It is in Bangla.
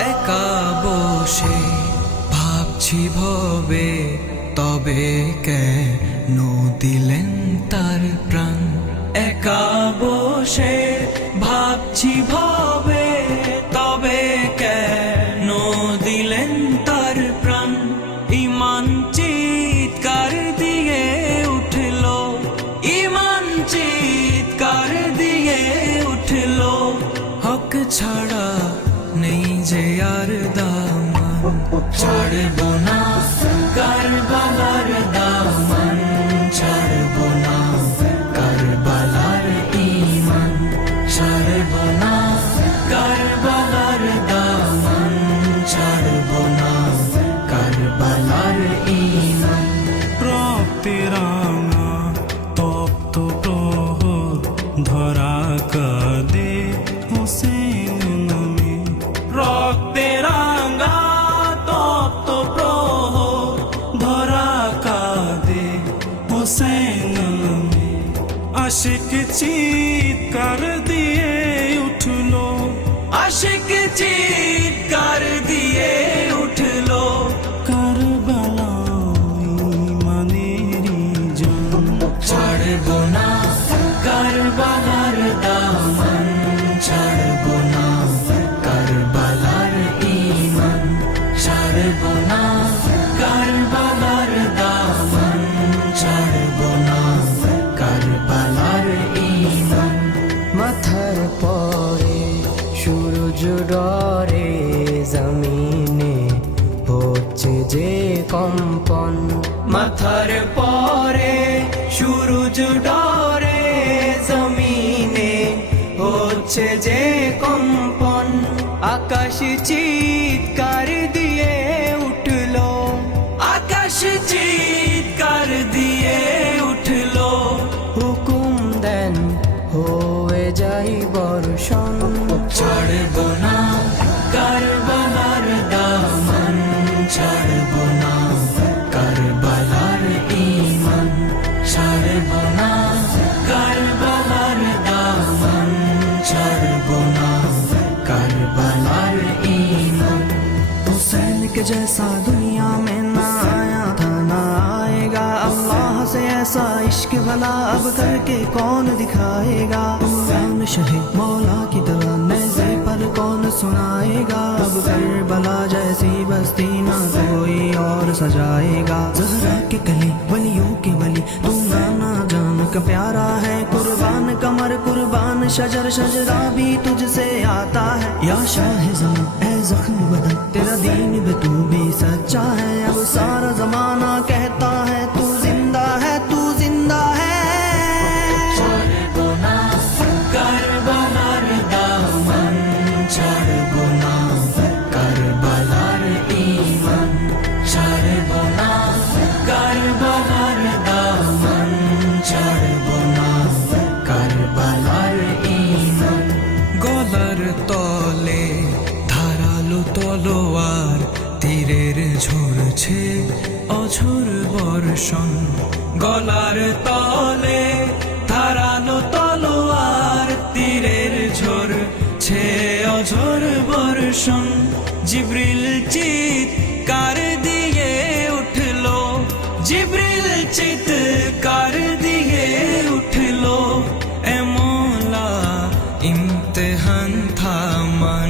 একা বসে ভাবছি ভবে তবে কেন দিলেন তার প্রাণ? একা বসে ছাড়া নেই যে আর দামান। ছাড়ব না কারবালার দামান। ছাড়ব না কারবালার ইমান ছাড়ব না কারবালার দামান। ছাড়ব না কারবালার ইমান রক্তে রাঙা তপ্ত প্রহর ধরা কাঁদে। আশিক চিৎকার দিয়ে উঠল। আশিক চিৎকার যে কম্পন। মাথার পরে সূরজ ডরে জমিনে হচ্ছে যে কম্পন। আকাশ চিৎকার দিয়ে जैसा दुनिया में ना आया था, ना आएगा। अल्लाह से ऐसा इश्क भला अब करके कौन दिखाएगा? कौन शहे मौला की तरह नैजे पर कौन सुनाएगा? अब कर भला जैसी बस्ती ना कोई और सजाएगा। जहरा के कली, वलियों के वली तू नाना जान का प्यारा है। कुर्बान कमर, कुर्बान शजर, शजरा भी तुझसे आता है। या शाह जख्म बदल तेरा दीन भी तू भी सच्चा है। अब सारा जमाना कहता है तू ज़िंदा है तू ज़िंदा है। कर बलार कर बलार कर कर बलार तो তলোয়ার তীরের ঝরছে অঝোর বর্ষণ। গলার তলে ধারানো তলোয়ার তীরের ঝরছে অঝোর বর্ষণ। জিব্রিল চিত কার দিয়ে উঠল, জিব্রিল চিত কার দিয়ে উঠল, এমলা ইমতেহান থামান।